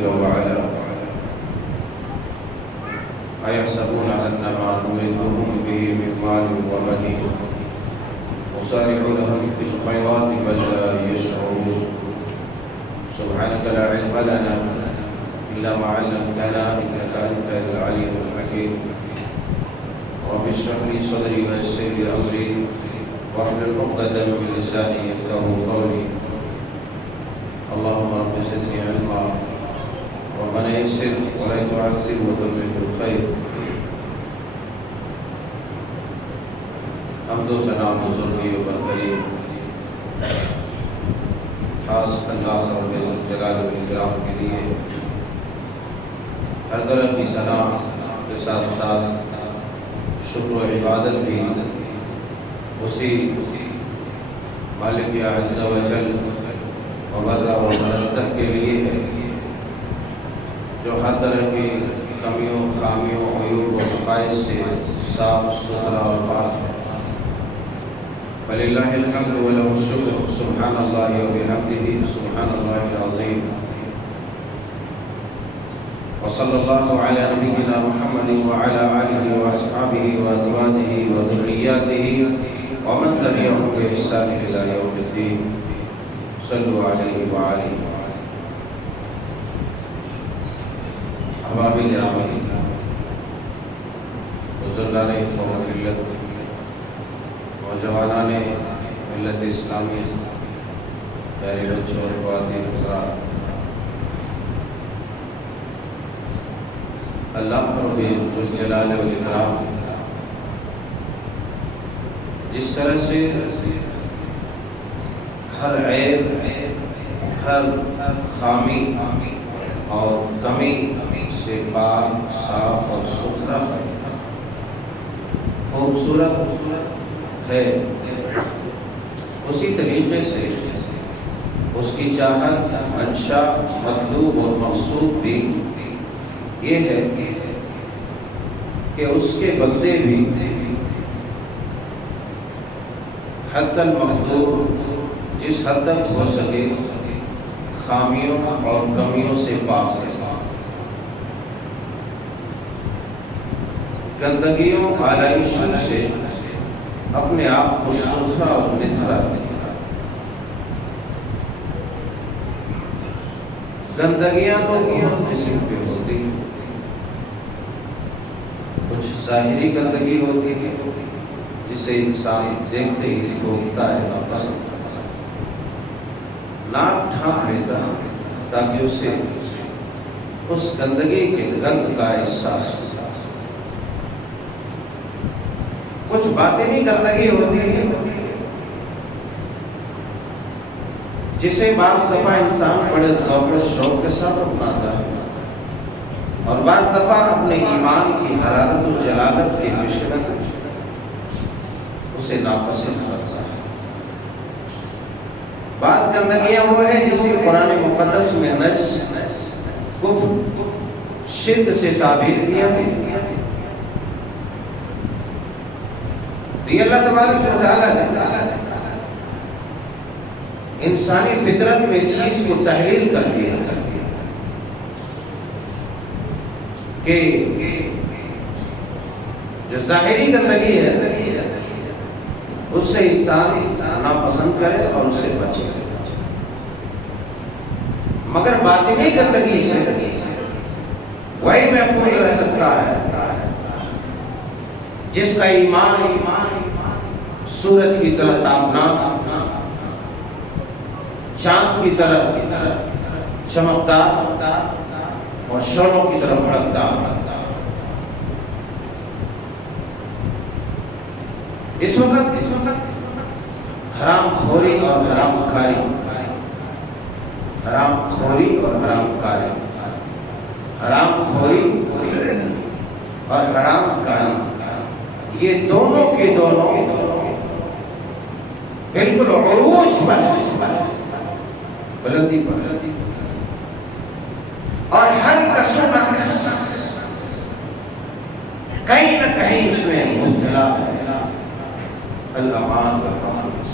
جل وعلا أيحسبون أنما نمدهم به من مال وبنين نسارع لهم في الخيرات بل لا يشعرون سبحانك لا علم لنا إلا ما علمتنا إنك أنت العليم الحكيم رب اشرح لي صدري ويسر لي أمري واحلل عقدة من لساني يفقهوا قولي اللهم رب زدني علما ربنا يسر ولا تعسر وتمم بالخير. حمد و ثنا بزرگی و برتری خاص اللہ رب جلال و اکرام کے لیے ہر طرح کی ثنا کے ساتھ ساتھ شکر و عبادت بھی اسی مالک عز و جل مبرہ و منزہ کے لیے ہے جو ہر طرح کی کمیوں خامیوں عیوب و نقائص سے صاف ستھرا اور پاک ہے. فللہ الحمد ولہ الشکر سبحان اللہ وبحمدہ سبحان اللہ العظیم. وصلی اللہ علی نبینا محمد وعلی آلہ واصحابہ وازواجہ وذریاتہ ومن تبعهم بإحسان إلی یوم الدین. صلوا علیہ وآلہ. احبابی گرامی، بزرگان قوم ملت، نوجوانان ملت اسلامی، پیارے بچوں اور خواتین حضرات، اللہ رب ذوالجلال والاکرام جس طرح سے ہر عیب، ہر خامی اور کمی سے پاک، صاف اور ستھرا خوبصورت ہے، اسی طریقے سے اس کی چاہت، منشا، مطلوب اور مقصود بھی یہ ہے کہ اس کے بندے بھی حد المقدور جس حد تک ہو سکے خامیوں اور کمیوں سے پاک ہے، گندگیوں آلائشوں سے اپنے آپ کو ستھرا اور نتھرا رکھے. گندگیاں تو بہت قسم کی ہوتی ہیں. کچھ ظاہری گندگی ہوتی ہے جسے انسان دیکھتے ہی تھوکتا ہے، ناپسند کرتا ہے، ناک ڈھانپ لیتا ہے تاکہ اسے اس گندگی کے گند کا احساس ہو. کچھ باطنی گندگی ہوتی ہے جسے بعض دفعہ انسان بڑے ذوق و شوق کے ساتھ اپناتا ہے اور بعض دفعہ اپنے ایمان کی حرارت و جلالت کے پیش نظر اسے ناپسند کرتا ہے. بعض گندگیاں وہ ہے جسے قرآن مقدس میں نجس، کفر، شرک سے تعبیر کیا ہے. یہ اللہ تبارک و تعالیٰ نے انسانی فطرت میں اس چیز کو تحلیل کر دیا کہ جو ظاہری گندگی ہے اس سے انسان ناپسند کرے اور اس سے بچے، مگر باطنی گندگی سے وہی محفوظ رہ سکتا ہے جس کا ایمان سورج کی طرح تابناک، چاند کی طرح چمکدار اور شعلوں کی طرح بھڑکدار. اس وقت حرام خوری اور حرام کاری، حرام خوری اور حرام کاری، حرام خوری اور حرام کاری، یہ دونوں کے دونوں بالکل عروج پر بلندی پر، اور ہر کس و ناقص کہیں نہ کہیں اس میں مبتلا ہے. الامان والحفظ،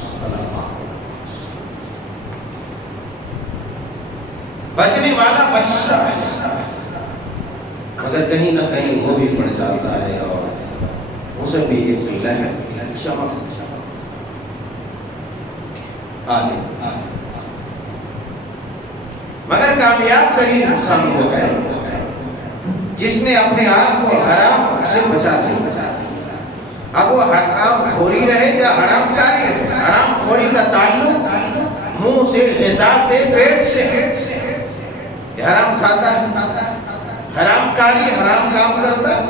بچنے والا بچتا ہے، مگر کہیں نہ کہیں وہ بھی پڑ جاتا ہے اور اسے بھی ایک لہر چمک آلے. مگر کامیاب ترین انسان وہ ہے جس نے اپنے آپ کو حرام سے بچا لیا. اب وہ حرام خوری رہے یا حرام کاری رہے، حرام خوری کا تعلق منہ سے، غذا سے، پیٹ سے ہے. یہ حرام کھاتا ہے، حرام کاری، حرام کام کرتا ہے.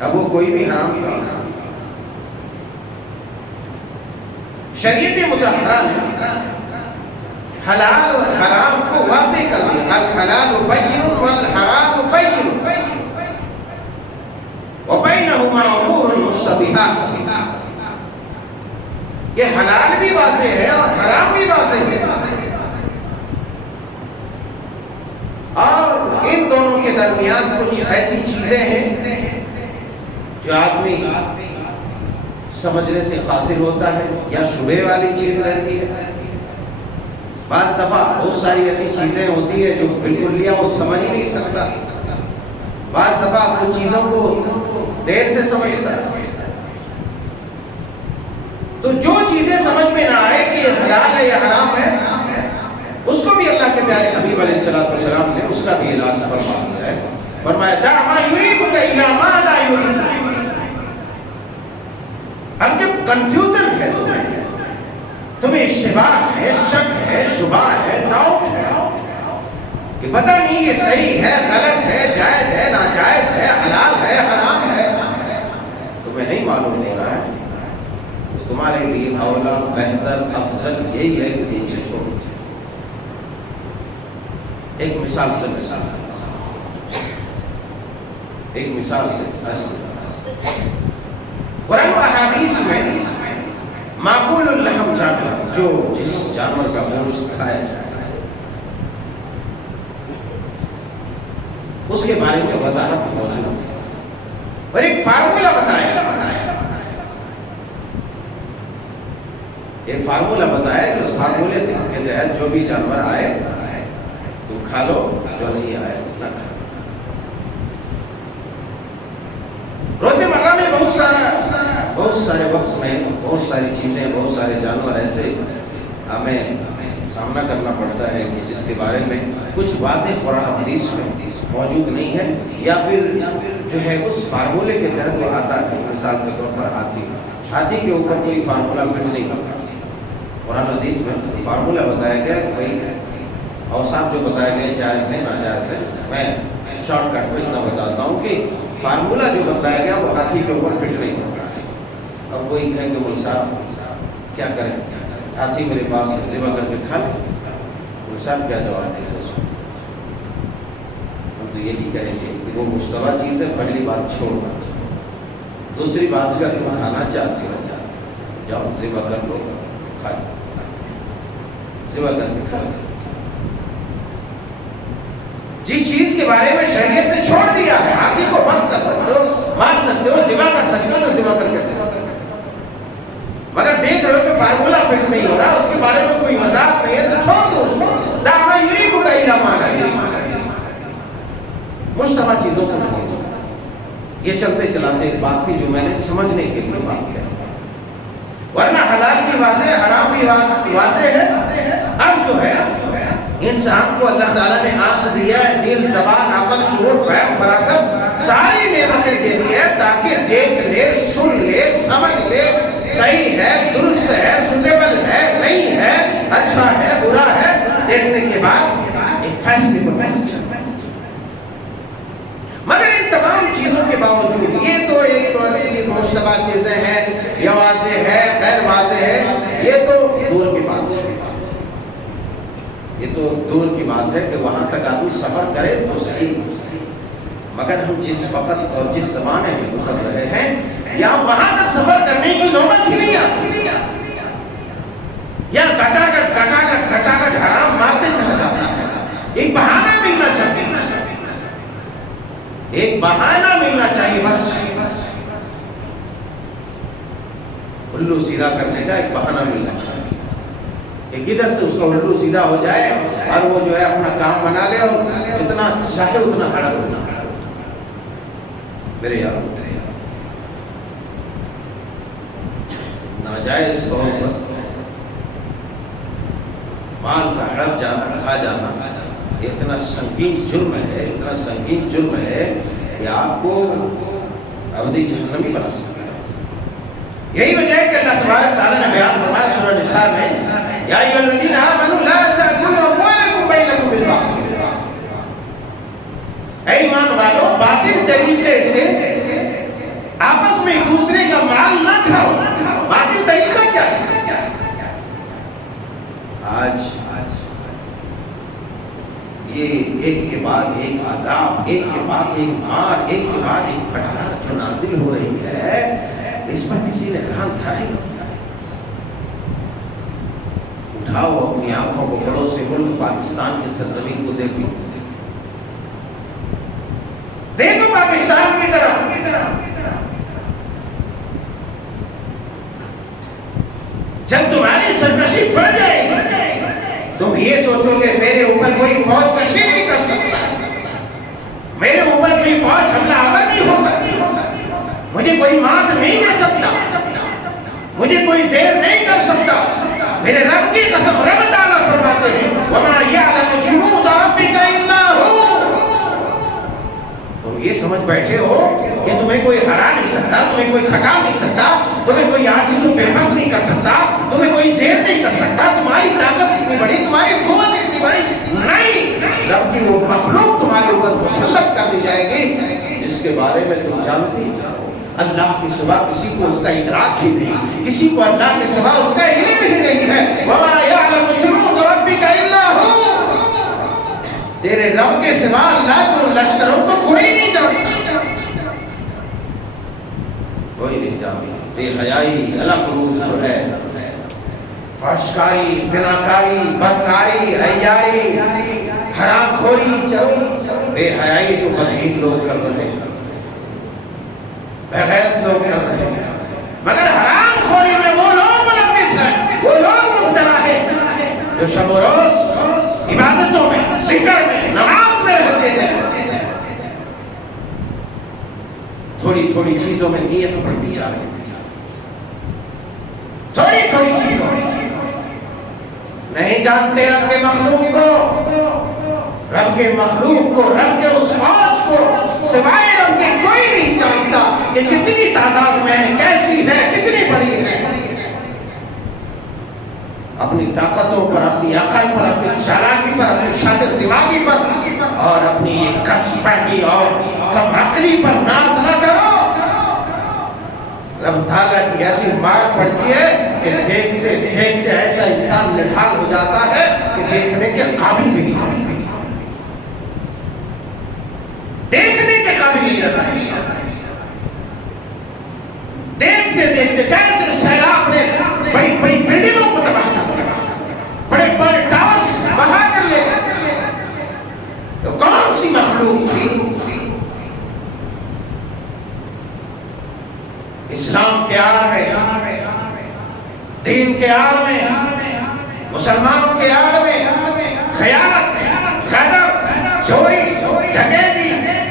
اب وہ کوئی بھی حرام کام. شریعت مطہرہ نے حلال اور حرام کو واضح کر دیا. الحلال بین والحرام بین وبینہما امور مشتبہات. یہ حلال بھی واضح ہے اور حرام بھی واضح ہے، اور ان دونوں کے درمیان کچھ ایسی چیزیں ہیں جو آدمی سمجھنے سے قاصر ہوتا ہے یا شبہ والی چیز رہتی ہے. بعض دفعہ بہت ساری ایسی چیزیں ہوتی ہیں جو بالکل لیا وہ سمجھ ہی نہیں سکتا. بعض دفعہ کچھ چیزوں کو دیر سے سمجھتا ہے. تو جو چیزیں سمجھ میں نہ آئے کہ یہ حلال ہے یا حرام ہے، اس کو بھی اللہ کے پیارے حبیب علیہ السلام نے اس کا بھی علاج فرمایا ہے. فرمایا دع ما یریبک الی ما لا یریبک. اب جب کنفیوژن ہے تمہیں اشتباہ ہے، شک ہے، شبہ ہے، ڈاؤٹ ہے کہ پتہ نہیں یہ صحیح ہے، غلط ہے، جائز ہے، ناجائز ہے، حلال ہے، حرام ہے، تمہیں نہیں معلوم ہو رہا ہے، تو تمہارے لیے اولا، بہتر، افضل یہی ہے کہ تم اسے چھوڑو. ایک مثال سے قرآن و احادیث میں معقول اللحم جانور، جو جس جانور کا گوشت کھایا جائے، اس کے بارے میں وضاحت موجود ہے اور ایک فارمولہ بتایا. ایک فارمولہ بتایا کہ اس فارمولے کے تحت جو بھی جانور آئے تم کھا لو، جو نہیں آئے نہ کھا. روزمرہ میں بہت سارے وقت میں بہت ساری چیزیں، بہت سارے جانور ایسے ہمیں سامنا کرنا پڑتا ہے کہ جس کے بارے میں کچھ واضح قرآن و حدیث میں موجود نہیں ہے، یا پھر جو ہے اس فارمولے کے تحت وہ آتا ہے. مثال کے طور پر ہاتھی کے اوپر کوئی فارمولہ فٹ نہیں کرتا. قرآن و حدیث میں فارمولہ بتایا گیا کہ بھائی اوصاف جو بتائے گئے جائز ہے، ناجائز ہے. میں شارٹ کٹ میں اتنا بتاتا ہوں کہ فارمولہ جو بتایا گیا وہ ہاتھی کے اوپر فٹ نہیں کرتا ہے. اب کوئی کہے کہ مول صاحب کیا کریں، ہاتھی میرے پاس ذبح کر کے کھا لیں. مول صاحب کیا جواب دیں گے اس کو؟ ہم تو یہی کہیں گے کہ وہ مشتبہ چیز ہے، پہلی بات چھوڑنا. دوسری بات اگر تم کھانا چاہتے ہو جاؤ ذبح کر لو، کھا لو، ذبح کر کے کھا لو. جس چیز کے بارے میں شریعت نے چھوڑ دیا ہے، ہاتھی کو بس کر سکتے ہو، مار سکتے ہو، ذبح کر سکتے ہو تو ذبح کر کے ذبح کر. مگر دیکھ رہے ہو کہ فارمولہ فٹ نہیں ہو رہا، اس کے بارے میں کوئی وضاحت نہیں ہے تو چھوڑ دو اس کو. دع ما یریبک الی ما لا یریبک. مشتبہ چیزوں کو چھوڑ دو. یہ چلتے چلاتے ایک بات تھی جو میں نے سمجھنے کے لیے بات کی. ورنہ حلال بھی واضح ہے، حرام بھی واضح ہے. اب جو ہے انسان کو اللہ تعالیٰ نے آنکھ دیا ہے، دل، زبان، عقل، شعور، فہم، فراست، ساری نعمتیں دے دی ہے تاکہ دیکھ لے، سن لے، سمجھ لے، صحیح ہے، درست ہے، سوٹیبل ہے، نہیں ہے، اچھا ہے، برا ہے. دیکھنے کے بعد ایک فیصلے پر پہنچ جائے. مگر ان تمام چیزوں کے باوجود یہ تو ایک تو ایسی چیز مشتبہ چیزیں ہیں، یہ واضح ہے، غیر واضح ہے، یہ تو دور کی بات ہے. یہ تو دور کی بات ہے کہ وہاں تک آدمی سفر کرے تو صحیح. مگر ہم جس وقت اور جس زمانے میں گزر رہے ہیں یا وہاں تک سفر کرنے کی نوبت ہی نہیں آتی، یا گٹاگٹ حرام مارتے چلا جاتا ہے. ایک بہانہ ملنا چاہیے، ایک بہانہ ملنا چاہیے، بس الو سیدھا کرنے کا ایک بہانہ ملنا چاہیے کہ کدھر سے اس کا الٹو سیدھا ہو جائے اور وہ جو ہے اپنا کام بنا لے اور جتنا جتنا چاہے اتنا ہڑپ میرے یار ناجائز طور پر مال کا ہڑپ جانا کھا جانا اتنا سنگین جرم ہے، اتنا سنگین جرم ہے کہ آپ کو ابدی جہنمی بنا سکتا ہے۔ یہی وجہ ہے کہ اللہ تبارک تعالیٰ نے بیان فرمایا سورہ نساء میں یا ایھا الذین آمنوا لا تأکلوا اموالکم بینکم بالباطل، اے ایمان والو باطل طریقے سے آپس میں ایک دوسرے کا مال نہ کھاؤ۔ باطل طریقہ کیا ہے؟ آج یہ ایک کے بعد ایک عذاب، ایک کے بعد ایک مار، ایک کے بعد ایک پھٹکار جو نازل ہو رہی ہے، اس پر کسی نے کان دھرا ہی نہیں۔ اٹھاؤ اپنی آنکھوں کو پڑوس سے ملک پاکستان کی سرزمین کو دیکھو، دیکھو پاکستان کی طرف۔ جب تمہاری سرکشی بڑھ جائے گی تم یہ سوچو کہ میرے اوپر کوئی فوج کشی نہیں کر سکتا، میرے اوپر کوئی فوج حملہ آور نہیں ہو سکتی، مجھے کوئی مات نہیں دے سکتا، مجھے کوئی زیر نہیں کر سکتا۔ میرے رب کی قسم، رب تعالیٰ فرماتے ہیں وَمَا يَعْلَمُ جُنُودَ رَبِّكَ إِلَّا هُوَ۔ تم یہ سمجھ بیٹھے ہو کہ تمہیں کوئی ہرا نہیں سکتا، تمہیں کوئی تھکا نہیں سکتا، تمہیں کوئی عاجز و بے بس نہیں کر سکتا، تمہیں کوئی زیر نہیں کر سکتا، تمہاری طاقت اتنی بڑی، تمہاری قوت اتنی بڑی نہیں۔ رب کی وہ مخلوق تمہارے اوپر مسلط کر دی جائے گی جس کے بارے میں تم جانتے ہی نہ ہو۔ اللہ کے سوا کسی کو اس کا ادراک ہی نہیں، کسی کو اللہ کے سوا اس کا علم ہی نہیں ہے۔ وَمَا يَعْلَمُ جُنُودَ رَبِّكَ إِلَّا هُوَ۔ تیرے رب کے سوا اللہ کو لشکروں کو کوئی نہیں جانتا، کوئی نہیں جانتا۔ بے حیائی الگ روز پر ہے، فحشکاری، زناکاری، بدکاری، عیاری، حرام خوری، چرو بے حیائی تو بدبین لوگ کر رہے ہیں، بغیرت لوگ کر رہے ہیں، مگر حرام خوری میں وہ لوگ ملوث ہیں، وہ لوگ مبتلا ہیں جو شب و روز عبادتوں میں، ذکر میں، نماز میں رہتے ہیں، تھوڑی تھوڑی چیزوں میں نیت بڑھتی جا رہی ہے، تھوڑی تھوڑی چیزوں میں نہیں جانتے رب کے مخلوق کو، رب کے مخلوق کو، رب کے اس فوج کو سوائے رب کے کوئی نہیں جانتا کہ کتنی تعداد میں ہے، کیسی ہے، کتنی بڑی ہے۔ اپنی طاقتوں پر، اپنی عقل پر، اپنی چالاکی پر، اپنی شاطر دماغی پر اور اپنی کچ فہمی اور کم عقلی پر ناز نہ کرو۔ رب تعالیٰ کی ایسی مار پڑتی ہے کہ دیکھتے دیکھتے ایسا انسان نڈھال ہو جاتا ہے کہ دیکھنے کے قابل بھی نہیں رہتا، دیکھنے کے قابل نہیں رہتا انسان۔ دیکھتے دیکھتے کیسے سیلاب نے بڑی بڑی بلڈنگوں کو تباہ کر دیا، بڑے بڑے ٹاورز بہا کر لے گئے۔ تو کون سی مخلوق تھی؟ اسلام کے آڑ میں، دین کے آڑ میں، مسلمانوں کے آڑ میں خیانت، غدر، چوری، ڈکیتی،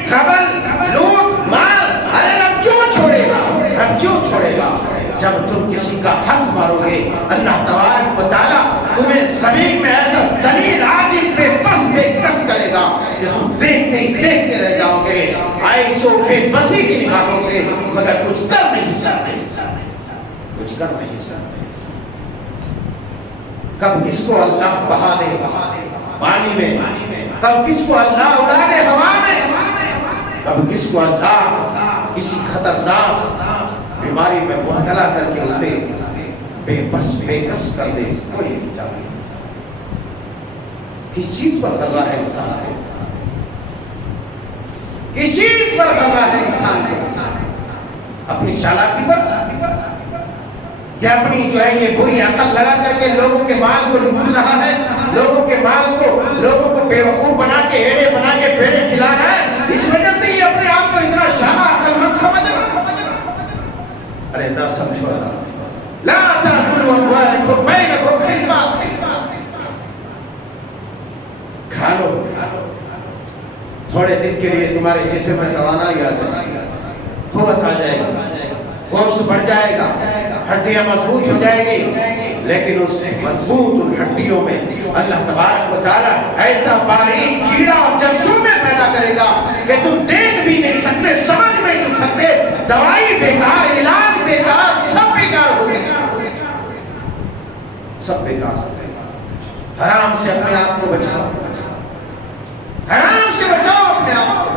خبل، لوٹ، مال، ارے رب کیوں چھوڑے گا؟ رب کیوں چھوڑے گا؟ جب تم کسی کا حق مارو گے اللہ تبارک و تعالیٰ تمہیں زمین میں ایسا ذلیل، عاجز، بے بس، بے کس کرے گا کہ تم دیکھتے ہی دیکھتے رہ جاؤ گے آئسو بے بسی کی نگاہوں سے، مگر کچھ کر نہیں سکتے، کچھ کر نہیں سکتے۔ کب کس کو اللہ بہا دے پانی میں، کب کس کو اللہ اڑا دے ہوا میں، کب کس کو اللہ کسی خطرناک بیماری میں مبتلا کر کے اسے بے بس بے کس کر دے، کوئی نہیں جانتا۔ کس چیز پر کر رہا ہے انسان کو؟ کس چیز پر کر رہا ہے انسان کو؟ اپنی چالاکی پر یا اپنی جو ہے یہ بری عقل لگا کر کے لوگوں کے مال کو لوٹ رہا ہے، لوگوں کے مال کو، لوگوں کو بیوقوف بنا کے، ہیرے بنا کے پھیرے کھلا رہا ہے، اس وجہ سے یہ اپنے آپ کو اتنا شاہ عقل مند سمجھ رہا ہے۔ ارے نہ سمجھو نا، لا تأکلوا اموالکم بینکم بالباطل، کھا لو تھوڑے دن کے لیے تمہارے جسم میں توانائی آ جائے گی، قوت آ جائے گی، گوشت بڑھ جائے گا، ہڈیاں مضبوط ہو جائے گی، لیکن اس مضبوط ان ہڈیوں میں اللہ تبارک و تعالیٰ ایسا باریک کیڑا اور جرثومے پیدا کرے گا کہ تم دیکھ بھی نہیں سکتے، سمجھ بھی نہیں سکتے، دوائی بیکار، علاج بیکار، سب بیکار ہو گئے، سب بیکار ہو گئے۔ حرام سے اپنے آپ کو بچاؤ، حرام سے بچاؤ اپنے آپ کو۔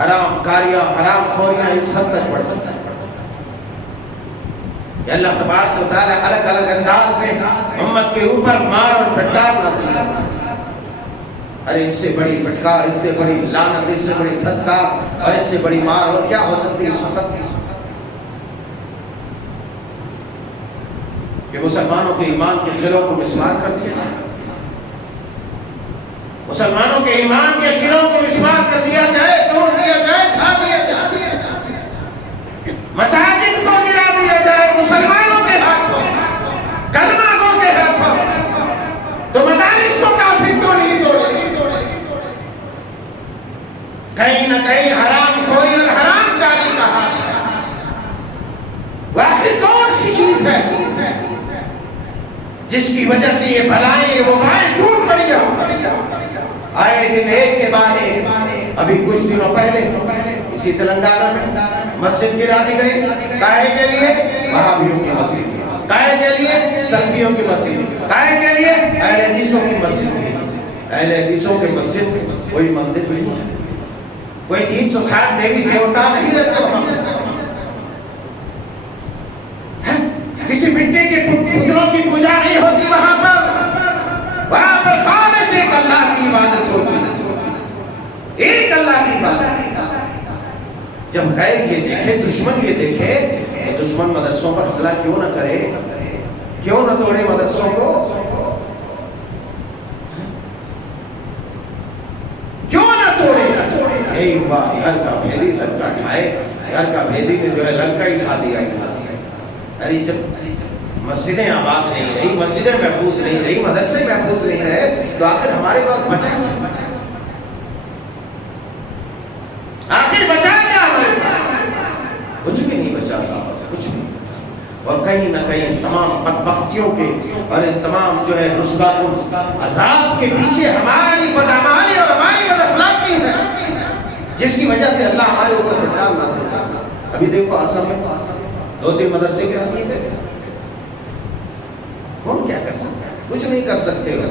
حرام کاریاں، حرام خوریاں اس حد تک بڑھ چکا ہے کہ اللہ تبارک و تعالیٰ الگ الگ انداز میں امت کے اوپر مار اور پھٹکار نازل کرتا ہے۔ ارے اس سے بڑی پھٹکار، اس سے بڑی لعنت، اس سے بڑی پھٹکار اور اس سے بڑی مار اور کیا ہو سکتی ہے اس وقت کہ مسلمانوں کے ایمان کے قلعوں کو مسمار کر دیا جائے، مسلمانوں کے ایمان کے قلعوں کو مسمار کر دیا جائے، توڑ دیا جائے، کھا دیا جائے، مساجد کو گرا دیا جائے مسلمانوں کے ہاتھوں، کلمہ گو کے ہاتھوں، تو مدارس کو کافر کیوں نہیں توڑے؟ کہیں نہ کہیں حرام خوری اور حرام کاری کا ہاتھ ہے۔ واخر کون سی چیز ہے جس کی وجہ سے یہ بلائیں، یہ وبائیں ٹوٹ پڑی ہوں؟ آئے دن ایک کے بعد ایک۔ ابھی کچھ دنوں پہلے اسی تلنگانہ میں مسجد گرا دی گئی، کاہے کے لیے؟ وہابیوں کی مسجد تھی، کاہے کے لیے؟ سلفیوں کی مسجد تھی، کاہے کے لیے؟ اہل حدیثوں کی مسجد تھی۔ اہل حدیثوں کی مسجد تھی، کوئی مندر نہیں ہے، کوئی 360 دیوی دیوتا نہیں رہتے وہاں، کسی مٹی کے پتلوں کی پوجا نہیں ہوتی وہاں پر خالص ایک اللہ کی عبادت ہوتی، ایک اللہ کی عبادت۔ جب غیر یہ دیکھے، دشمن یہ دیکھے، تو دشمن مدرسوں پر حملہ کیوں نہ کرے، کیوں نہ توڑے مدرسوں کو، کیوں نہ توڑے؟ یہی ہوا، گھر کا بھیدی لنکا ڈھائے، گھر کا بھیدی نے جو ہے لنکا ہی ڈھا دیا۔ ارے جب مسجدیں آباد نہیں رہی، مسجدیں محفوظ نہیں رہی، مدرسے محفوظ نہیں رہے، تو آخر ہمارے پاس بچا کیا؟ آخر بچا کیا ہمارے پاس؟ کچھ بھی نہیں بچا، کچھ بھی۔ اور کہیں نہ کہیں تمام بدبختیوں کے اور ان تمام جو ہے رسوا کن عذاب کے پیچھے ہماری بدعمالی اور ہماری بداخلاقی ہے، جس کی وجہ سے اللہ ہمارے اوپر پھٹکار نازل کرتا ہے۔ ابھی دیکھو آسام میں 2-3 مدرسے گرا دیے گئے، کون کیا کر سکتا ہے؟ کچھ نہیں کر سکتے ہو،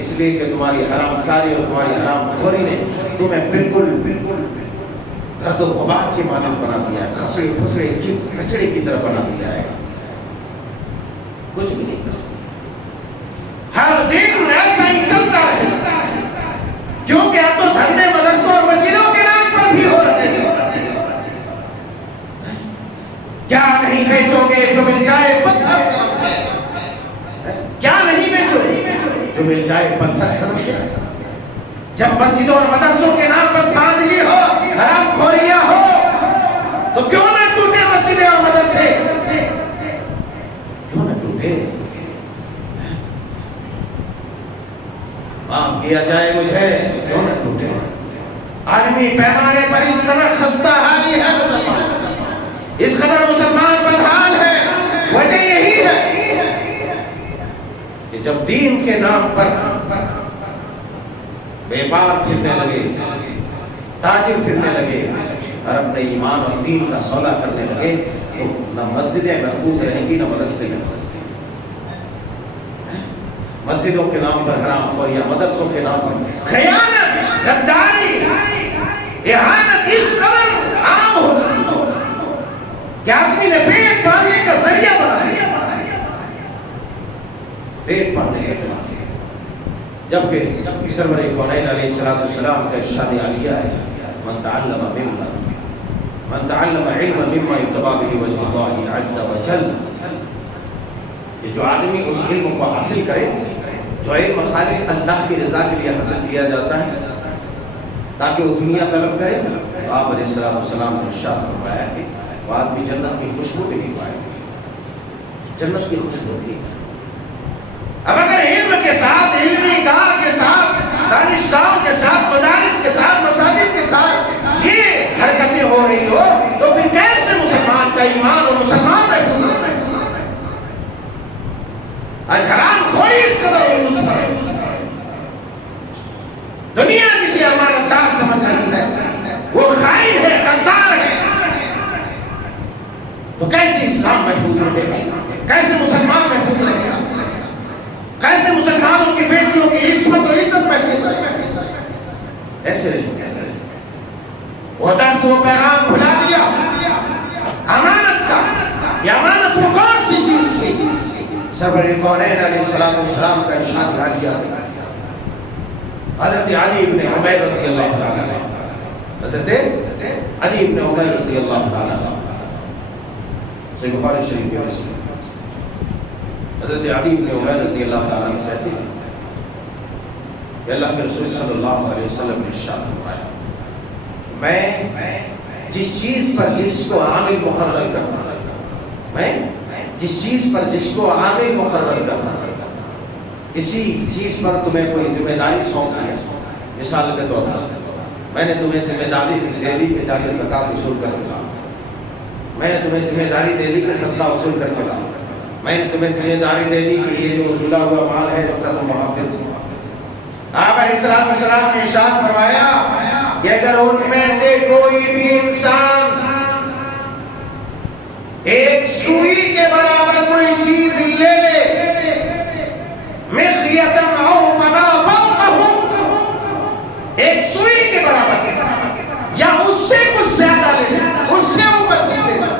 اس لیے کہ تمہاری حرام کاری اور تمہاری حرام خوری نے تمہیں بالکل گرد و غبار کے مانند بنا دیا ہے، خسرے پھسرے کی کچڑے کی طرح بنا دیا ہے، کچھ بھی نہیں کر سکتے۔ ہر دن ایسا ہی چلتا رہے، کیونکہ اب تو دھرنے مدرسوں اور مسجدوں کے نام پر بھی ہو رہے ہیں۔ کیا نہیں بیچو گے جو مل جائے پتھر سے؟ کیا نہیں بیچو گے جو مل جائے پتھر سے؟ جب مسجدوں اور مدرسوں کے نام پر دھاندلی ہو، حرام خوریاں ہو، تو کیوں نہ ٹوٹے مسجدیں اور مدرسے؟ کیوں نہ ٹوٹے؟ معاف کیا جائے مجھے، کیوں نہ ٹوٹے؟ عالمی پیمانے پر اس قدر خستہ حالی ہے مسلمان، اس قدر مسلمان بدحال ہے، وجہ یہی ہے کہ جب دین کے نام پر بیپار پھرنے لگے، تاجر پھرنے لگے اور اپنے ایمان اور دین کا سودا کرنے لگے، تو نہ مسجدیں محفوظ رہیں گی، نہ مدرسے محفوظ رہیں گی۔ مسجدوں کے نام پر حرام خوریاں، مدرسوں کے نام پر خیانت، غداری، اہانت اس قدر عام ہو چکی ہے کہ آدمی نے پیٹ پالنے کا ذریعہ بنا دیا، پیٹ پالنے کا ذریعہ۔ جبکہ سرور کونین علیہ السلام کا ارشاد عالیہ ہے، من تعلم علما مما یبتغى به وجه اللہ عز وجل، کہ جو آدمی اس علم کو حاصل کرے، جو علم خالص اللہ کی رضا کے لیے حاصل کیا جاتا ہے تاکہ وہ دنیا طلب کرے، تو آپ علیہ السلام نے ارشاد فرمایا کہ وہ آدمی جنت کی خوشبو بھی نہیں پائے گا، جنت کی خوشبو بھی۔ اب اگر علم کے ساتھ، علمی گاہ کے ساتھ، دانشگاہوں کے ساتھ دنیا جسے امانتدار سمجھ رہی ہے وہ خائن ہے، غدار ہے، تو کیسے اسلام محفوظ رہے گا؟ کیسے مسلمان محفوظ رہے گا؟ کیسے مسلمانوں کی بیٹیوں کی عصمت و عزت محفوظ رہے گا؟ ایسے نہیں، وہ درس و پیغام بھلا دیا امانت کا۔ یہ امانت وہ کون سی چیز تھی؟ سرور کونین علیہ السلام کا ارشاد حالیہ حضرت علی بن عمیر رضی اللہ تعالیٰ عنہ، حضرت علی بن عمیر رضی اللہ تعالیٰ عنہ، صحیح بخاری شریف میں رسول حضرت علی بن عمیر رضی اللہ تعالیٰ عنہ کہتے ہیں کہ اللہ کے رسول صلی اللہ علیہ وسلم نے ارشاد فرمایا، میں جس چیز پر جس کو عامل مقرر کرتا ہوں، میں جس چیز پر جس کو عامل مقرر کرتا ہوں، اسی چیز پر تمہیں کوئی ذمہ داری سونپ دیا۔ مثال کے طور پر میں نے تمہیں ذمہ داری دے دی کہ جا کے زکوٰۃ وصول کر کے لاؤ، میں نے تمہیں ذمہ داری دے دی کہ صدقہ وصول کر کے لاؤ، میں نے تمہیں ذمہ داری دے دی کہ یہ جو وصولا ہوا مال ہے اس کا تم محافظ ہو۔ آپ علیہ السلام نے ارشاد فرمایا کہ اگر ان میں سے کوئی بھی انسان ایک سوئی کے برابر کوئی چیز لے لے، مخیطا او فما فوقہ، ایک سوئی کے برابر یا اس سے کچھ زیادہ لے لے، اس سے اوپر کچھ لے لے،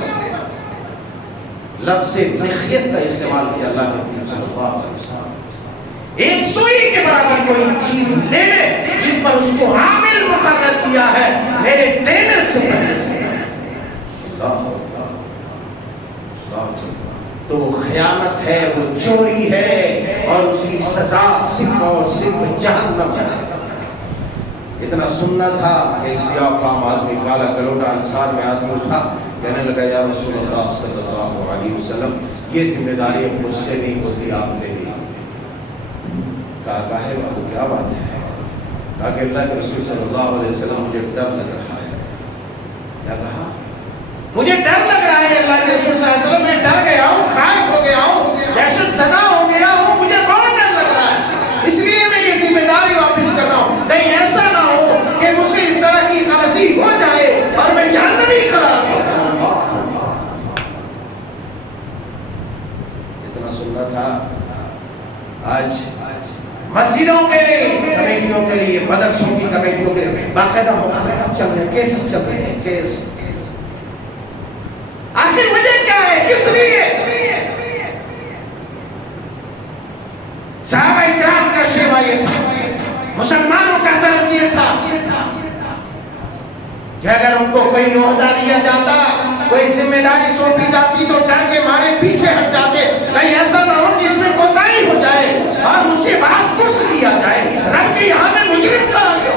لفظ مخیط کا استعمال کیا اللہ کے نبی صلی اللہ علیہ وسلم۔ ایک سوئی کے برابر کوئی چیز لے لے جس پر اس کو عامل مقرر کیا ہے میرے دینے سے پہلے، تو وہ خیانت ہے، وہ چوری ہے، اور اس کی سزا صرف اور صرف جہنم ہے۔ اتنا سننا تھا کہ ایک سیاہ فام آدمی، کالا کلوٹا انصار میں آدمی تھا، کہنے لگا یا رسول اللہ صلی اللہ علیہ وسلم یہ ذمہ داری مجھ سے نہیں ہوتی، آپ لے لیجیے۔ کہا ہے بابو کیا بات ہے؟ کہا کہ اللہ کے رسول صلی اللہ علیہ وسلم مجھے ڈر لگ رہا ہے۔ کیا کہا؟ مجھے ڈر لگ رہا ہے اللہ کے رسول صلی اللہ علیہ وسلم، میں ڈر گیا ہوں، خائف ہو گیا ہوں، دہشت زدہ ہو گیا ہوں، مجھے بہت ڈر لگ رہا ہے، اس لیے میں یہ ذمہ داری واپس کر رہا ہوں، کہیں ایسا نہ ہو کہ مجھ سے اس طرح کی غلطی ہو جائے اور میں جہنمی قرار ہو جاؤں۔ اتنا سننا تھا۔ آج مسجدوں کے کمیٹیوں کے لیے، مدرسوں کی کمیٹیوں کے لیے باقاعدہ مقدمات چل رہے ہیں، کیس چل رہے ہیں، کیس۔ آخر وجہ کیا ہے؟ کس لیے؟ صحابہ اکرام کا شیوا یہ تھا، مسلمانوں کا طرز یہ تھا کہ اگر ان کو کوئی عہدہ دیا جاتا، کوئی ذمہ داری سونپی جاتی تو ڈر کے مارے پیچھے ہٹ جاتے، کہیں ایسا نہ ہو جس میں کوتاہی ہو جائے اور اس سے بات کچھ کیا جائے، رب کے یہاں میں مجرم قرار دو۔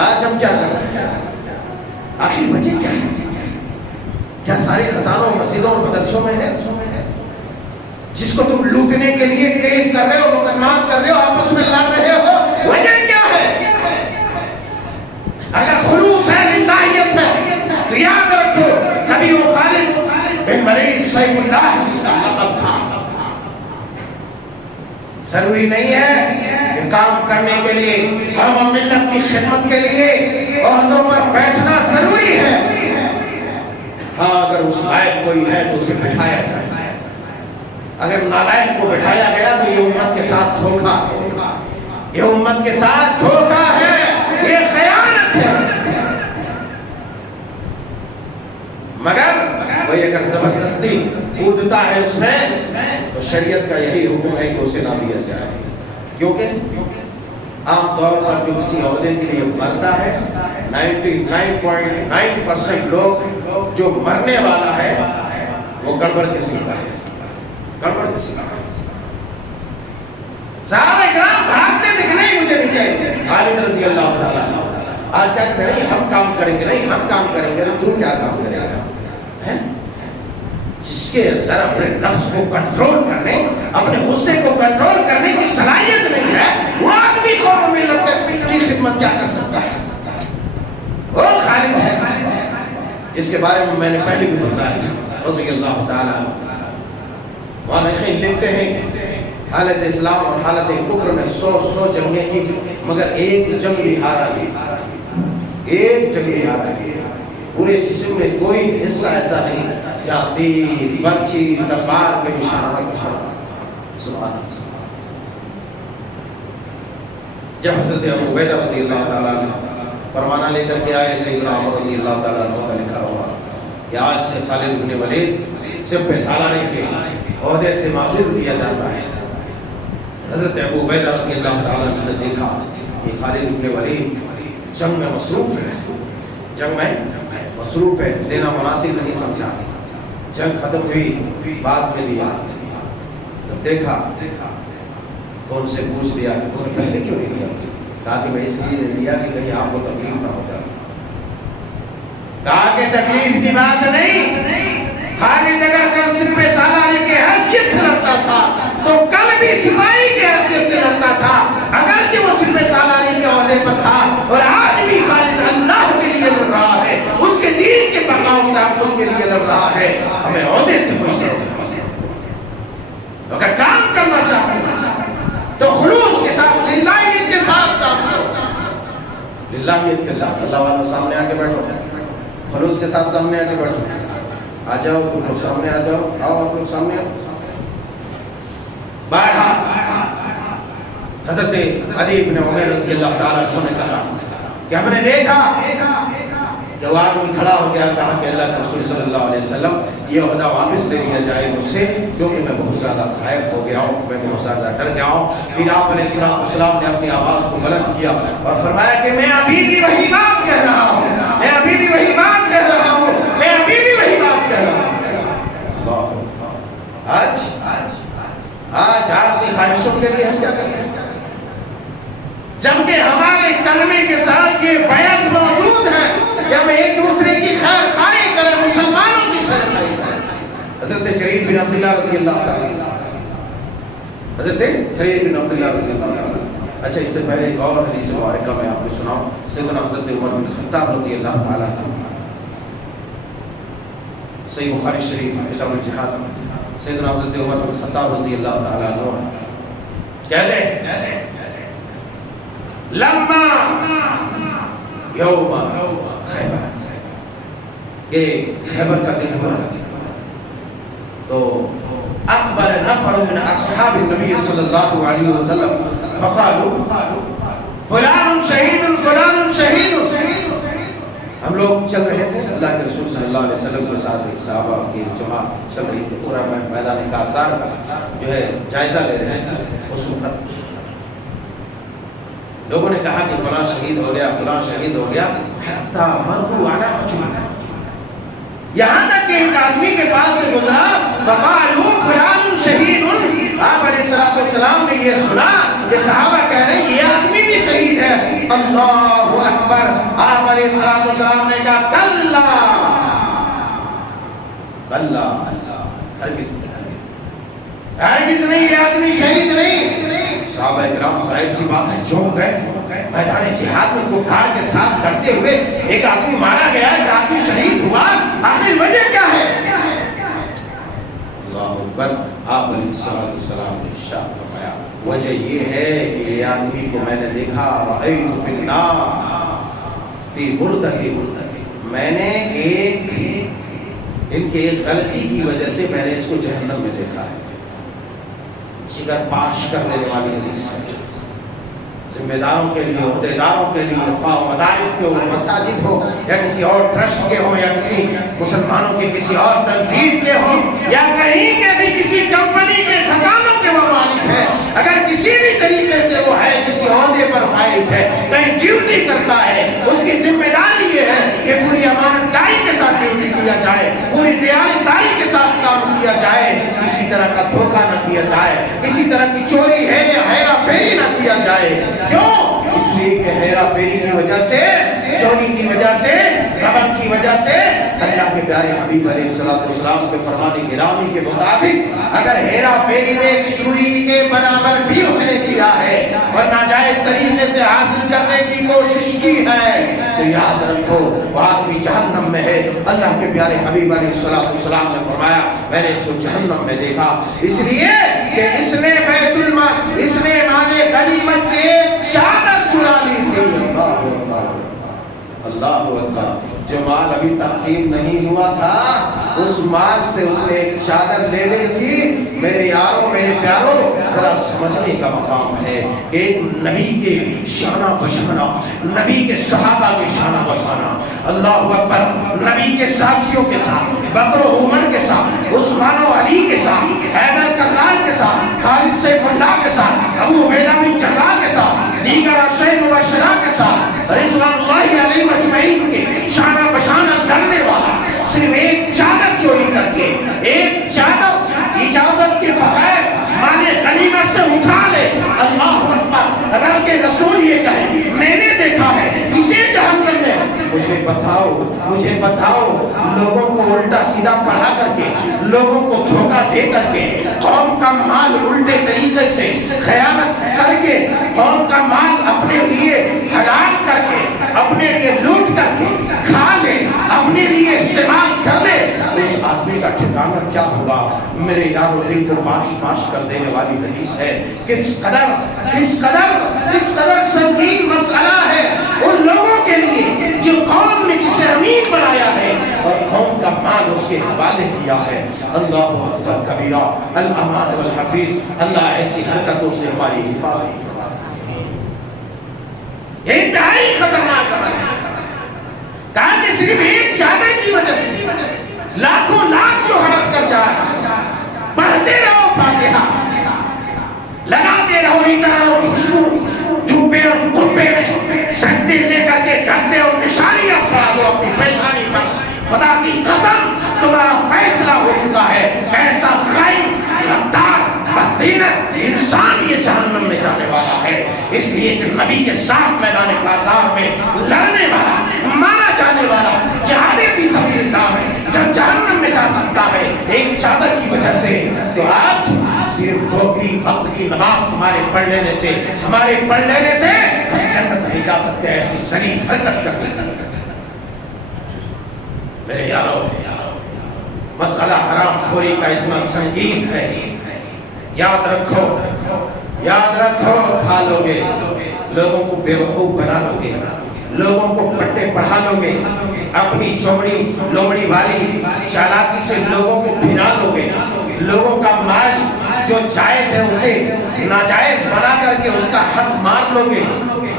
آج ہم کیا کر رہے ہیں؟ آخر وجہ کیا ہے؟ کیا سارے خزانوں مسجدوں اور مدرسوں میں ہے؟ جس کو تم لوٹنے کے لیے کیس کر رہے ہو، مقدمات کر رہے ہو، آپس میں لڑ رہے ہو، وجہ کیا ہے؟ اگر خلوص ہے، للہیت ہے، تو یاد رکھو کبھی وہ خالد بن ولید سیف اللہ جس کا لقب تھا، ضروری نہیں ہے کہ کام کرنے کے لیے، قوم و ملت کی خدمت کے لیے عہدوں پر بیٹھنا ضروری ہے۔ ہاں اگر اس لائق کوئی ہے تو اسے بٹھایا جائے، اگر نالائق کو بٹھایا گیا تو یہ امت کے ساتھ دھوکہ ہے، یہ امت کے ساتھ دھوکہ ہے، یہ خیانت ہے۔ مگر وہی اگر زبردستی کودتا ہے اس میں تو شریعت کا یہی حکم ہے کہ اسے نہ دیا جائے، کیونکہ عام طور پر جو کسی عہدے کے لیے مرتا ہے 99.9% لوگ جو مرنے والا ہے وہ گڑبڑ قسم کا ہے، گڑبڑ قسم کا ہے۔ صحابہ اکرام بھاگتے تھے کہ نہیں مجھے نہیں چاہیے، خالد رضی اللہ تعالیٰ آج کیا کہتے ہیں نہیں ہم کام کریں گے، نہیں ہم کام کریں گے، تو کیا کام کرے گا؟ جس کے اندر اپنے نفس کو کنٹرول کرنے، اپنے غصے کو کنٹرول کرنے کی صلاحیت نہیں ہے، وہ آدمی قوم و ملت کی خدمت کیا کر سکتا ہے؟ وہ خالد ہے جس کے بارے میں نے پہلے بھی بتایا تھا رضی اللہ تعالیٰ۔ مورخین لکھتے ہیں حالت اسلام اور حالت کفر میں 100 جنگیں کی، مگر ایک جنگ بھی ہارا نہیں، ایک جنگ بھی ہارا نہیں۔ پورے جسم میں کوئی حصہ ایسا نہیں جہاں تیر، برچھی، تلوار کے نشانات سبحان اللہ۔ جب حضرت ابو عبیدہ رضی اللہ تعالیٰ نے فرمانا لے کر کے آئے، سیدنا عمر رضی اللہ تعالیٰ عنہ کا لکھا ہوا کہ آج سے خالد بن ولید سپہ سالاری کے عہدے سے معزول دیا جاتا ہے۔ حضرت ابو عبیدہ رضی اللہ تعالیٰ عنہ نے دیکھا کہ خالد بن ولید جنگ میں مصروف ہے، جنگ میں مصروف ہے، دینا مناسب نہیں سمجھا۔ جنگ ختم ہوئی، بعد میں دیا، جب دیکھا تو ان سے پوچھ لیا کہ تم نے پہلے کیوں نہیں دیا؟ کہا کہ میں اس لیے نہیں دیا کہ کہیں آپ کو تکلیف نہ ہو جائے۔ کہا کہ تکلیف کی بات نہیں، خالد اگر کل سپہ سالاری کی حیثیت سے لڑتا تھا تو کل بھی سپاہی کی حیثیت سے لڑتا تھا، اگرچہ وہ سپہ سالاری کے عہدے پر تھا، اور آج بھی خالد اللہ کے لیے لڑ رہا ہے، اس کے دین کے بقاء تحفظ کے لیے لڑ رہا ہے۔ ہمیں عہدے سے کوئی ضرورت نہیں۔ اگر کام کرنا چاہتے ہیں تو خلوص کے ساتھ، للہیت کے ساتھ کام کرو، للہیت کے ساتھ۔ اللہ والوں سامنے آ کے بیٹھو، خلوص کے ساتھ سامنے آ کے بیٹھو۔ آ جاؤ تم لوگ سامنے، آ جاؤ، آؤ آپ لوگ سامنے آؤ۔ بہرحال حضرت علی بن عمر رضی اللہ تعالیٰ عنہ نے کہا کہ ہم نے دیکھا کہ وہ آدمی کھڑا ہو گیا، کہا کہ اللہ کے رسول صلی اللہ علیہ وسلم یہ عہدہ واپس لے لیا جائے مجھ سے، کیونکہ میں بہت زیادہ خائف ہو گیا ہوں، میں بہت زیادہ ڈر گیا ہوں۔ پھر آپ علیہ السلام نے اپنی آواز کو بلند کیا اور فرمایا کہ میں ابھی بھی وہی بات کہہ رہا ہوں، میں ابھی بھی وہی بات کہہ رہا ہوں، میں ابھی بھی وہی بات کہہ رہا ہوں۔ آج عارضی خواہشوں کے لیے ہم کیا کرتے ہیں؟ جبکہ ہمارے کلمے کے ساتھ یہ بیعت موجود ہے کہ ہم ایک دوسرے کی خیر خواہی کریں، مسلمانوں کی خیر خواہی کریں۔ حضرت جریر بن عبداللہ رضی اللہ تعالیٰ، حضرت جریر بن عبداللہ رضی اللہ تعالیٰ۔ اچھا، اس سے پہلے ایک اور حدیث مبارکہ میں آپ کو سناؤں۔ سیدنا حضرت عمر بن خطاب رضی اللہ تعالیٰ، صحیح بخاری شریف کتاب الجہاد، سیدنا حضرت عمر بن خطاب رضی اللہ تعالیٰ عنہ کہتے ہیں لما یوم خیبر، کہ خیبر کا دن ہوا تو اقبل نفر من اصحاب النبی صلی اللہ علیہ وسلم فقالوا فلان شہید فلان شہید۔ ہم لوگ چل رہے تھے، اللہ کے رسول صلی اللہ علیہ وسلم کے ساتھ ایک صحابہ کی جماعت چل رہی تھی، پورا میدان کارزار جو ہے جائزہ لے رہے تھے۔ اس وقت لوگوں نے کہا کہ فلاں شہید ہو گیا، فلاں شہید ہو گیا، حتی مروا علی رجل، یہاں تک کہ ایک آدمی کے پاس سے گزرا، فقالوا فلان شہید۔ آپ علیہ السلام نے یہ سنا کہ صحابہ کہہ رہے ہیں یہ آدمی بھی شہید ہے۔ اللہ اکبر۔ آپ علیہ السلام نے کہا کلا کلا، ہرگز نہیں، یہ آدمی شہید نہیں۔ صحابہ اکرام ظاہر سی بات ہے چونک گئے، میدان جہاد میں کفار کے ساتھ لڑتے ہوئے ایک آدمی مارا گیا، ایک آدمی شہید ہوا، آخر وجہ کیا ہے؟ اللہ اکبر۔ آپ علیہ السلام نے ارشاد فرمایا وجہ یہ ہے کہ یہ آدمی کو میں نے دیکھا، رأیت فی النار فی بردتی، میں نے ان کے ایک غلطی کی وجہ سے میں نے اس کو جہنم میں دیکھا ہے۔ جگر پاش کر دینے والی حدیث ہے۔ ذمہ داروں کے لیے، عہدے داروں کے لیے، خواہ مدارس کے ہو، مساجد ہو، یا کسی اور ٹرسٹ کے ہو، یا کسی مسلمانوں کے کسی اور تنظیم کے ہو، یا کہیں کے بھی کسی کمپنی کے خزانوں کے وہ مالک ہے، اگر کسی بھی طریقے سے وہ ہے کسی عہدے پر فائز ہے، کہیں ڈیوٹی کرتا ہے، اس کی ذمہ داری یہ ہے کہ پوری امانت داری کے ساتھ ڈیوٹی کیا جائے، پوری دیانتداری کے ساتھ کام کیا جائے، کسی طرح کا دھوکہ نہ کیا جائے، کسی طرح کی چوری ہے یا ہیرا پھیری نہ کیا جائے۔ کیوں؟ اس لیے کہ ہیرا پھیری کی وجہ سے، چوری کی وجہ سے، غبن کی وجہ سے اللہ کے پیارے حبیب علیہ السلام کے فرمان گرامی کے مطابق اگر ہیرا پھیری میں ایک سوئی کے برابر بھی اس نے کیا ہے اور ناجائز طریقے سے حاصل کرنے کی کوشش کی ہے تو یاد رکھو وہ آدمی جہنم میں ہے۔ اللہ کے پیارے حبیب علیہ السلام نے فرمایا میں نے اس کو جہنم میں دیکھا، اس لیے کہ اس نے بیت المال، اس نے مال غنیمت سے ایک چادر چرا لی تھی۔ اللہ اکبر، جو مال ابھی تقسیم نہیں ہوا تھا اس مال سے اس نے ایک چادر لے لی تھی۔ میرے یاروں، میرے پیاروں، ذرا سمجھنے کا مقام ہے، ایک نبی کے شانہ بشانہ، نبی کے صحابہ کے شانہ بشانہ، اللہ اکبر، نبی کے ساتھیوں کے ساتھ، بکر و عمر کے ساتھ، عثمان و علی کے ساتھ، حیدر کرار کے ساتھ، خالد سیف اللہ کے ساتھ، ابو عبیدہ بن جراح کے ساتھ، دیگر عشرہ مبشرہ کے ساتھ، رضوان اللہ علیہم اجمعین کے شانہ بشانہ لڑنے والا صرف ایک چادر چوری کر کے، ایک چادر اجازت کے بغیر مال غنیمت سے اٹھا لے۔ اللہ اکبر، رب کے رسول یہ کہے میں نے دیکھا ہے اسے جہنم میں۔ مجھے بتاؤ لوگوں کو الٹا سیدھا پڑھا کر کے، لوگوں کو دھوکہ دے کر کے، قوم کا مال الٹے طریقے سے خیانت کر کے، قوم کا مال اپنے لیے حلال کر کے، اپنے لیے لوٹ کر کے کھا لے، اپنے لیے استعمال کر لے، اس آدمی کا ٹھکانہ کیا ہوگا؟ میرے یارو دل کو پاش کر دینے والی حدیث ہے۔ کس قدر سنگین مسئلہ ہے ان لوگوں کے لیے جو قوم نے جسے امین بنایا ہے اور قوم کا مال اس کے حوالے کیا ہے۔ اللہ اکبر کبیرہ، الامان والحفیظ، اللہ ایسی حرکتوں سے ہماری حفاظت۔ یہ انتہائی خطرناک عمل ہے، کہا کہ صرف ایک چادر کی وجہ سے لاکھوں لاکھ جو ہڑپ کر جا رہا ہے۔ پڑھتے رہو فاتحہ، لگاتے رہو عطر اور خوشبو، جھوپے اور قبے میں سجدے لے کر کے ڈھکتے اور نشانیاں پڑھا دو اپنی پیشانی پر۔ خدا کی قسم تمہارا فیصلہ ہو چکا ہے، ایسا خائن، غدار، بددینت انسان یہ جہنم میں جانے والا ہے۔ اس لیے کہ نبی کے ساتھ میدان کارزار میں لڑنے والا، مارا جانے والا، جہاد فی سبیل اللہ میں جب جہنم میں جا سکتا ہے ایک چادر کی وجہ سے، تو آج صرف 2 وقت کی نماز تمہارے پڑھ لینے سے، ہمارے پڑھ لینے سے ہم جنت نہیں جا سکتے، ایسی ذلیل حرکت کرنے کی وجہ سے۔ میرے یارو، مسئلہ حرام خوری کا اتنا سنگین ہے، یاد رکھو، کھا لو گے، لوگوں کو بیوقوف بنا لو گے، لوگوں کو پٹے پڑھا لو گے، اپنی چوڑی لومڑی والی چالاکی سے لوگوں کو پھرا لو گے، لوگوں کا مال جو جائز ہے اسے ناجائز بنا کر کے اس کا حق مان لو گے۔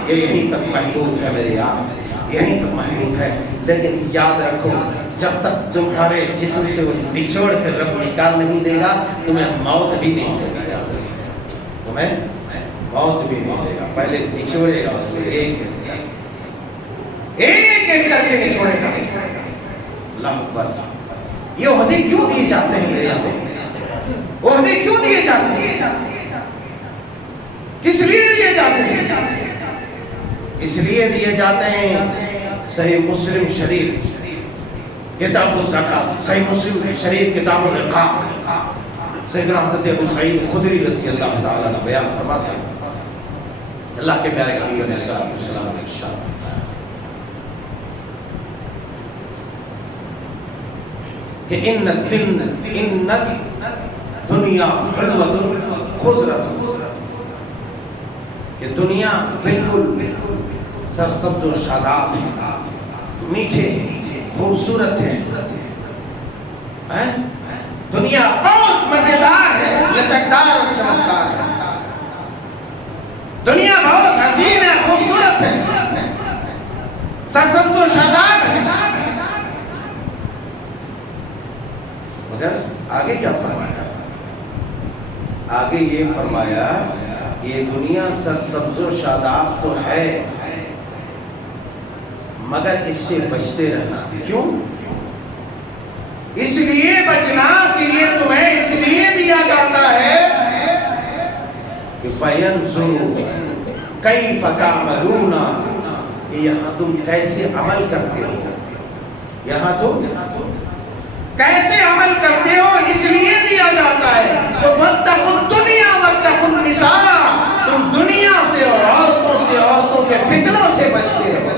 یہ یہیں تک محدود ہے میرے یار، یہیں تک محدود ہے۔ لیکن یاد رکھو جب تک تمہارے جسم سے وہ نچوڑ کر رب نکال نہیں دے گا تمہیں موت بھی نہیں دے گا، تمہیں موت بھی نہیں دے گا، پہلے نچوڑے گا اسے ایک ایک کر کے نچوڑے گا۔ اللہ اکبر، یہ عہدے کیوں دیے جاتے ہیں میرے یہاں؟ عہدے کیوں دیے جاتے ہیں؟ کس لیے دیے جاتے ہیں؟ اس لیے دیے جاتے ہیں، صحیح مسلم شریف کتاب الزکاة، صحیح مسلم شریف کتاب الرقاق، سیدنا حضرت ابو سعید خدری رضی اللہ تعالیٰ نے بیان فرماتے ہیں، اللہ کے پیارے حبیب علیہ السلام نے ارشاد فرمایا کہ ان دنیا حلوۃ خضرۃ، کہ دنیا بالکل سرسبز و شاداب ہے، میٹھے خوبصورت ہے، دنیا بہت مزیدار ہے، لچکدار اور چمکدار ہے، دنیا بہت حسین ہے، خوبصورت ہے، سرسبز و شاداب ہے، مگر آگے کیا فرمایا؟ آگے یہ فرمایا یہ دنیا سرسبز و شاداب تو ہے مگر اس سے بچتے رہنا۔ کیوں؟ اس لیے بچنا کہ یہ تمہیں اس لیے دیا جاتا ہے کہ فَيَنْظُرُ كَيْفَ تَعْمَلُونَ، کہ یہاں تم کیسے عمل کرتے ہو، یہاں تم کیسے عمل کرتے ہو اس لیے دیا جاتا ہے۔ تو فَاتَّقُوا الدُّنْيَا وَاتَّقُوا النِّسَاءَ، تم دنیا سے اور عورتوں سے، عورتوں کے فتنوں سے بچتے رہو۔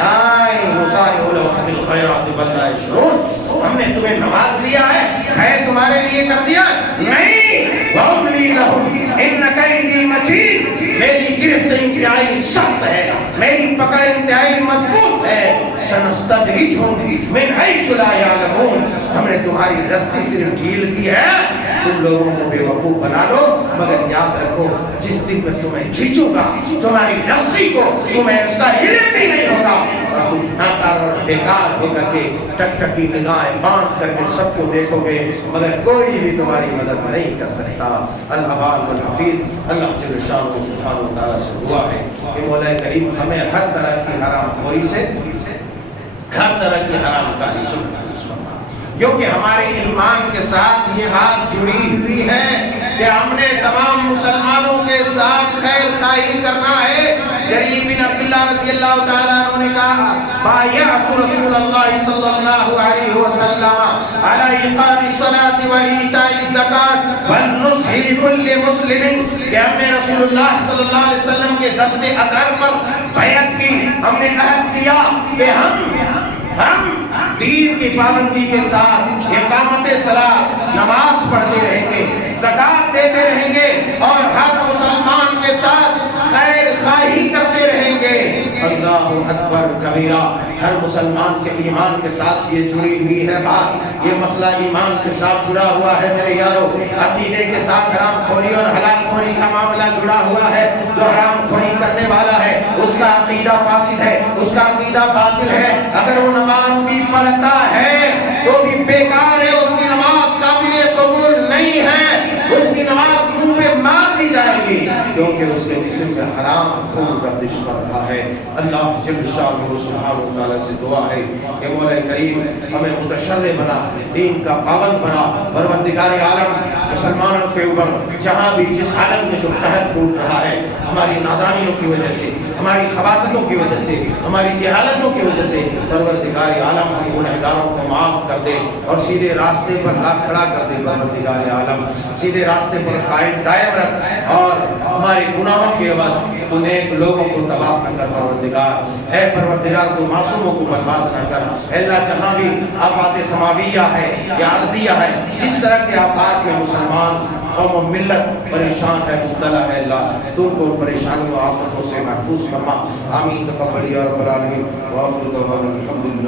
فی الخیرات بل لا یشعرون، ہم نے تمہیں نواز دیا ہے، خیر تمہارے لیے کر دیا نہیں، وَأُمْلِي لَهُمْ إِنَّ كَيْدِي مَتِينٌ، میری گرفت انتہائی سخت ہے، میری پکڑ انتہائی مضبوط ہے، سَنَسْتَدْرِجُهُم مِنْ حَيْثُ لَا يَعْلَمُونَ، ہم نے تمہاری رسی صرف ڈھیل کی ہے، تم لوگوں کو بے وقوف بنا لو، مگر یاد رکھو جس دن میں تمہیں کھینچوں گا تمہاری رسی کو، تمہیں اس کا علم بھی نہیں ہوگا، اور تم ناکار اور بیکار ہو کر کے ٹک ٹکی نگاہیں باندھ کر کے سب کو دیکھو گے، مگر کوئی بھی تمہاری مدد نہیں کر سکتا۔ الحبال والحفیظ، اللہ جل شانہ سبحانہ وتعالیٰ سے دعا ہے کہ مولا کریم ہمیں ہر طرح کی حرام خوری سے، ہر طرح کی حرام کاری سے کیونکہ ہمارے ایمان کے ساتھ یہ بات جڑی ہوئی ہے کہ ہم نے تمام مسلمانوں کے ساتھ خیر خواہی کرنا ہے۔ جریر بن عبداللہ رضی اللہ تعالیٰ عنہ نے کہا بایعت رسول اللہ صلی اللہ علیہ وسلم علی اقام الصلاۃ و ایتاء الزکاۃ والنصح لكل مسلم، کہ ہم نے رسول اللہ صلی اللہ علیہ وسلم کے دست اطہر پر بیعت کی، ہم نے عہد کیا کہ ہم دین کی پابندی کے ساتھ اقامت صلاۃ، نماز پڑھتے رہیں گے، زکوٰۃ دیتے رہیں گے، اور ہر مسلمان کے ساتھ خیر خواہی کرتے رہیں گے۔ اللہ اکبر کبیرہ، ہر مسلمان کے ایمان کے ساتھ یہ جڑی ہوئی ہے بات، یہ مسئلہ ایمان کے ساتھ جڑا ہوا ہے میرے یارو، عقیدے کے ساتھ حرام خوری اور حلال خوری کا معاملہ جڑا ہوا ہے۔ جو حرام خوری کرنے والا ہے اس کا عقیدہ فاسد ہے، اس کا عقیدہ باطل ہے، اگر وہ نماز بھی پڑھتا ہے تو بھی بیکار ہے، اس کی نماز قابل قبول نہیں ہے، اس کی نماز منہ پہ مار دی جائے گی، کیونکہ اس کے جسم میں حرام خون گردش کر رہا ہے۔ اللہ جل شانہ سبحانہ وتعالیٰ سے دعا ہے کہ مولا کریم ہمیں متشرع بنا، دین کا پابند بنا، پروردگار عالم مسلمانوں کے اوپر جہاں بھی جس حالت میں جو قہر ٹوٹ رہا ہے، ہماری نادانیوں کی وجہ سے، ہماری خباثتوں کی وجہ سے، ہماری جہالتوں کی وجہ سے، پروردگار عالم ہم گنہگاروں کو معاف کر دے اور سیدھے راستے پر لا کھڑا کر دے۔ پروردگار عالم سیدھے راستے پر قائم دائم رکھ، اور ہمارے گناہوں کے عوض تو نیک لوگوں کو تباہ نہ کر پروردگار، اے پروردگار تو معصوموں کو برباد نہ کر۔ اے اللہ جہاں بھی آفات سماویہ ہے یا عرضیہ ہے، جس طرح کے آفات میں مسلمان قوم و ملت پریشان ہے، مبتلا ہے، اللہ تم کو پریشانیوں آفتوں سے محفوظ فرما۔ آمین تقبل یا رب العالمین، وآخر دعوانا الحمدللہ۔